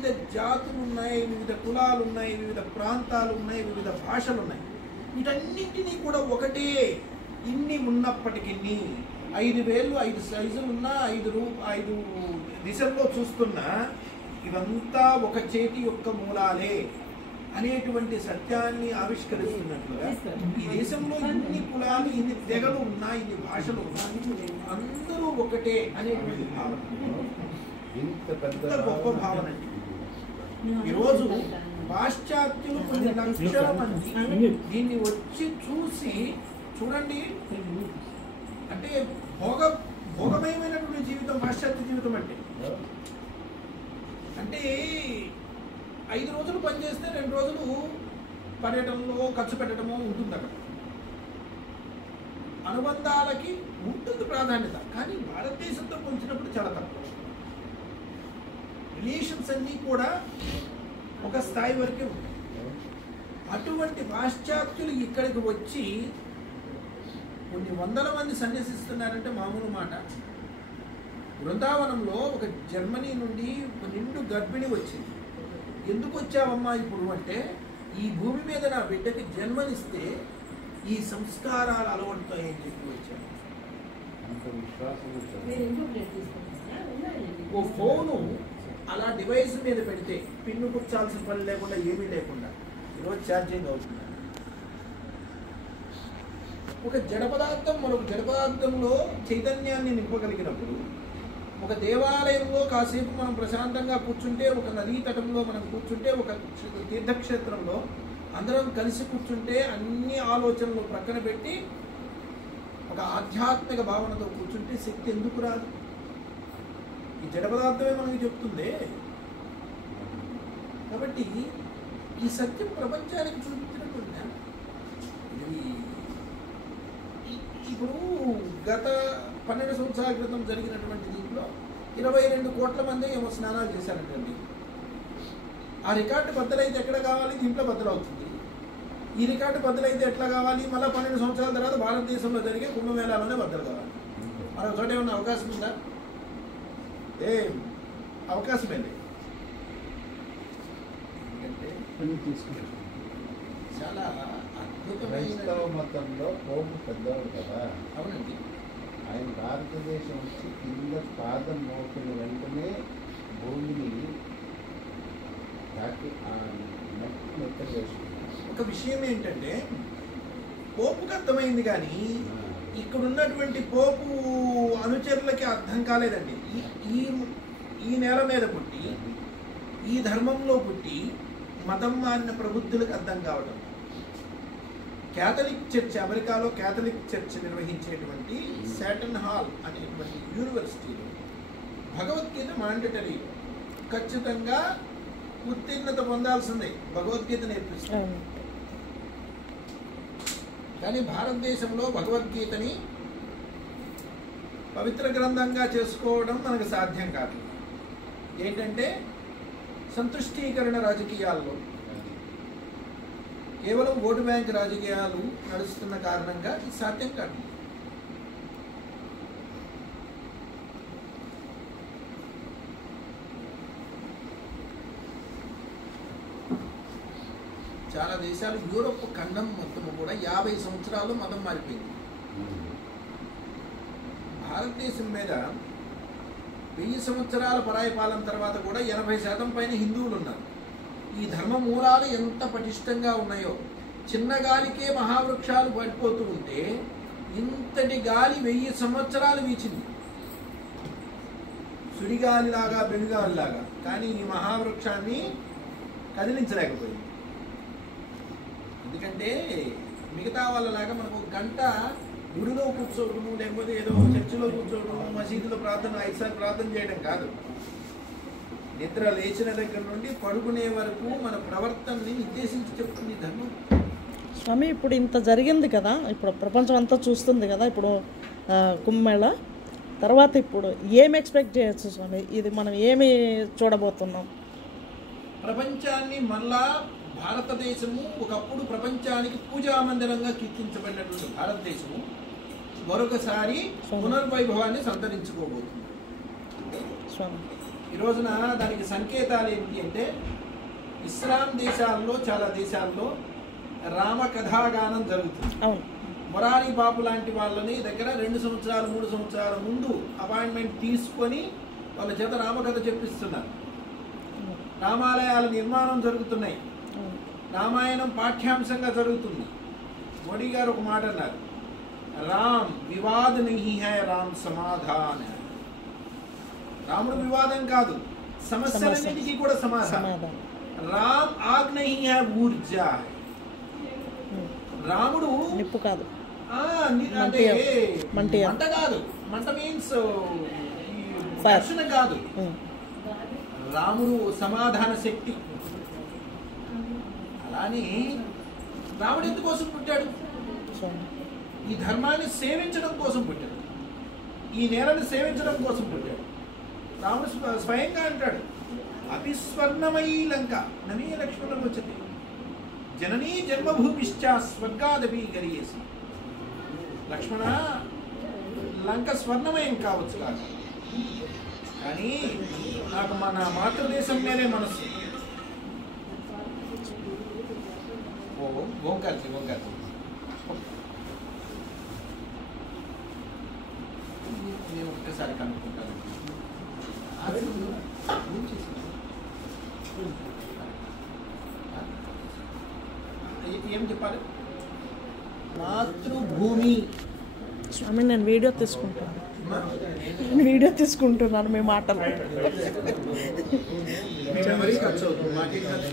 వివిధ జాతులు ఉన్నాయి, వివిధ కులాలు ఉన్నాయి, వివిధ ప్రాంతాలు ఉన్నాయి, వివిధ భాషలు ఉన్నాయి. వీటన్నింటినీ కూడా ఒకటే ఇన్ని ఉన్నప్పటికీ 5 వేలు 5 సైజులు ఉన్న 5 దిశల్లో చూస్తున్నా ఇవంతా ఒక చేతి యొక్క మూలాలే అనేటువంటి సత్యాన్ని ఆవిష్కరిస్తున్నట్లుగా ఈ దేశంలో ఇన్ని కులాలు, ఇన్ని తెగలు ఉన్నా, ఇన్ని భాషలు ఉన్నా, అందరూ ఒకటే అనేటువంటి భావన ఎంత గొప్ప భావన. ఈరోజు పాశ్చాత్యులు కొన్ని లక్షల మంది దీన్ని వచ్చి చూసి చూడండి, అంటే భోగమయమైనటువంటి జీవితం పాశ్చాత్య జీవితం అంటే 5 రోజులు పనిచేస్తే 2 రోజులు పర్యటనలో ఖర్చు పెట్టడమో ఉంటుంది. అక్కడ అనుబంధాలకి ఉంటుంది ప్రాధాన్యత, కానీ భారతదేశంతో పోల్చినప్పుడు చాలా తక్కువ. రిలేషన్స్ అన్నీ కూడా ఒక స్థాయి వరకే ఉంటాయి. అటువంటి పాశ్చాత్యులు ఇక్కడికి వచ్చి కొన్ని వందల మంది సన్యసిస్తున్నారంటే మామూలు మాట. బృందావనంలో ఒక జర్మనీ నుండి ఒక నిండు గర్భిణి వచ్చింది. ఎందుకు వచ్చావమ్మా ఇప్పుడు అంటే, ఈ భూమి మీద నా బిడ్డకి జన్మనిస్తే ఈ సంస్కారాలు అలవడతాయని చెప్పి వచ్చాను. ఓ ఫోను అలా డివైస్ మీద పెడితే పిన్ను కూర్చాల్సిన పని లేకుండా, ఏమీ లేకుండా ఈరోజు ఛార్జింగ్ అవుతుంది. ఒక జడ పదార్థం మరొక జడ పదార్థంలో చైతన్యాన్ని నింపగలిగినప్పుడు, ఒక దేవాలయంలో కాసేపు మనం ప్రశాంతంగా కూర్చుంటే, ఒక నదీ తటంలో మనం కూర్చుంటే, ఒక తీర్థక్షేత్రంలో అందరం కలిసి కూర్చుంటే, అన్ని ఆలోచనలు ప్రక్కన పెట్టి ఒక ఆధ్యాత్మిక భావనతో కూర్చుంటే శక్తి ఎందుకు రాదు? ఈ జడ పదార్థమే మనకి చెప్తుంది. కాబట్టి ఈ సత్యం ప్రపంచానికి చూపించినటువంటి ఇప్పుడు గత 12 సంవత్సరాల క్రితం జరిగినటువంటి దీంట్లో 22 కోట్ల మంది ఏమో స్నానాలు చేశారంటండి. ఆ రికార్డు బద్దలైతే ఎక్కడ కావాలి? దీంట్లో బద్దలవుతుంది. ఈ రికార్డు బద్దలైతే ఎట్లా కావాలి? మళ్ళీ 12 సంవత్సరాల తర్వాత భారతదేశంలో జరిగే కుంభమేళాలోనే బద్దలు కావాలి. మరొక చోట ఏమన్నా అవకాశం ఉందా? అవకాశమే లేదు. ఎందుకంటే చాలా క్రైస్తవ మతంలో పోపు పెద్దవాడు కదా. అవునండి. ఆయన భారతదేశం వచ్చి కింద పాదం మోపిన వెంటనే భూమిని తాకి మెత్తలు వేసుకున్నారు. ఒక విషయం ఏంటంటే, పోపుకి అర్థమైంది కానీ ఇక్కడ ఉన్నటువంటి పోపు అనుచరులకి అర్థం కాలేదండి. ఈ నేల మీద పుట్టి, ఈ ధర్మంలో పుట్టి మతం మారిన ప్రబుద్ధులకు అర్థం కావడం. క్యాథలిక్ చర్చ్, అమెరికాలో క్యాథలిక్ చర్చ్ నిర్వహించేటువంటి శాటన్ హాల్ అనేటువంటి యూనివర్సిటీలో భగవద్గీత మాండటరీ, ఖచ్చితంగా ఉత్తీర్ణత పొందాల్సిందే, భగవద్గీత నేర్పిస్తుంది. కానీ భారతదేశంలో భగవద్గీతని పవిత్ర గ్రంథంగా చేసుకోవడం మనకు సాధ్యం కాదు. ఏంటంటే సంతుష్టీకరణ రాజకీయాల్లో కేవలం ఓటు బ్యాంక్ రాజకీయాలు నడుస్తున్న కారణంగా ఇది సాధ్యం కాదు. చాలా దేశాలు, యూరోప్ ఖండం మొత్తం కూడా 50 సంవత్సరాలు మతం మారిపోయింది. భారతదేశం మీద 1000 సంవత్సరాల పరాయి పాలన తర్వాత కూడా 80% పైన హిందువులు ఉన్నారు. ఈ ధర్మ మూలాలు ఎంత పటిష్టంగా ఉన్నాయో, చిన్న గాలికే మహావృక్షాలు పడిపోతూ ఉంటే ఇంతటి గాలి 1000 సంవత్సరాలు వీచింది, సుడిగాలిలాగా, బెనుగాలిలాగా. కానీ ఈ మహావృక్షాన్ని కదిలించలేకపోయింది. ఎందుకంటే మిగతా వాళ్ళలాగా మనకు 1 గంట గుడిలో కూర్చోవడము, లేకపోతే ఏదో చర్చిలో కూర్చోవడము, మసీదులో ప్రార్థన 5 సార్లు ప్రార్థన చేయడం కాదు. నిద్ర లేచిన దగ్గర నుండి పడుకునే వరకు మన ప్రవర్తనని నిర్దేశించి చెప్తుంది ధర్మం. స్వామి, ఇప్పుడు ఇంత జరిగింది కదా, ఇప్పుడు ప్రపంచం అంతా చూస్తుంది కదా ఇప్పుడు కుంభమేళ తర్వాత, ఇప్పుడు ఏం ఎక్స్పెక్ట్ చేయొచ్చు స్వామి? ఇది మనం ఏమి చూడబోతున్నాం? ప్రపంచాన్ని మళ్ళా భారతదేశము, ఒకప్పుడు ప్రపంచానికి పూజా మందిరంగా కీర్తించబడినటువంటి భారతదేశము మరొకసారి పునర్వైభవాన్ని సంతరించుకోబోతుంది. ఈ రోజున దానికి సంకేతాలు ఏంటి అంటే ఇస్లాం దేశాల్లో చాలా దేశాల్లో రామకథాగానం జరుగుతుంది. అవును. మొరారి బాబు లాంటి వాళ్ళని దగ్గర 2 సంవత్సరాలు 3 సంవత్సరాల ముందు అపాయింట్మెంట్ తీసుకొని వాళ్ళ చేత రామకథ చెప్పిస్తున్నారు. రామాలయాల నిర్మాణం జరుగుతున్నాయి. రామాయణం పాఠ్యాంశంగా జరుగుతుంది. మోడీ గారు ఒక మాట అన్నారు, రామ్ వివాద్ నహీ హై రామ్ సమాధాన్. రాముడు వివాదం కాదు, సమస్యలన్నిటికీ కూడా సమాధానం. రామ్ ఆగ్ నహీ హై ఊర్జా. రాముడు నిప్పు కాదు, అంటే మంట కాదు, మంట మీన్స్ ఘర్షణ కాదు. రాముడు సమాధాన శక్తి. అలానే రాముడు ఎందుకోసం పుట్టాడు? ఈ ధర్మాన్ని సేవించడం కోసం పుట్టాడు, ఈ నేలని సేవించడం కోసం పుట్టాడు. రాముడు స్వయంగా అంటాడు, అపి స్వర్ణమయీ లంక నమీ లక్ష్మణం వచ్చి జననీ జన్మభూమిశ్చ స్వర్గాదపి గరియేసి. లక్ష్మణ, లంక స్వర్ణమయం కావచ్చు కాదు, కానీ నాకు మన మాతృదేశం మీదే మనసు. ఓంకార్చి నేను ఒక్కసారి కనుక్కుంటాను. ఏం చెప్పాలి? మాతృభూమి. స్వామి నేను వీడియో తీసుకుంటున్నాను మీ మాటలు. మెమరీ ఖర్చు అవుతుంది, మాకేం ఖర్చు.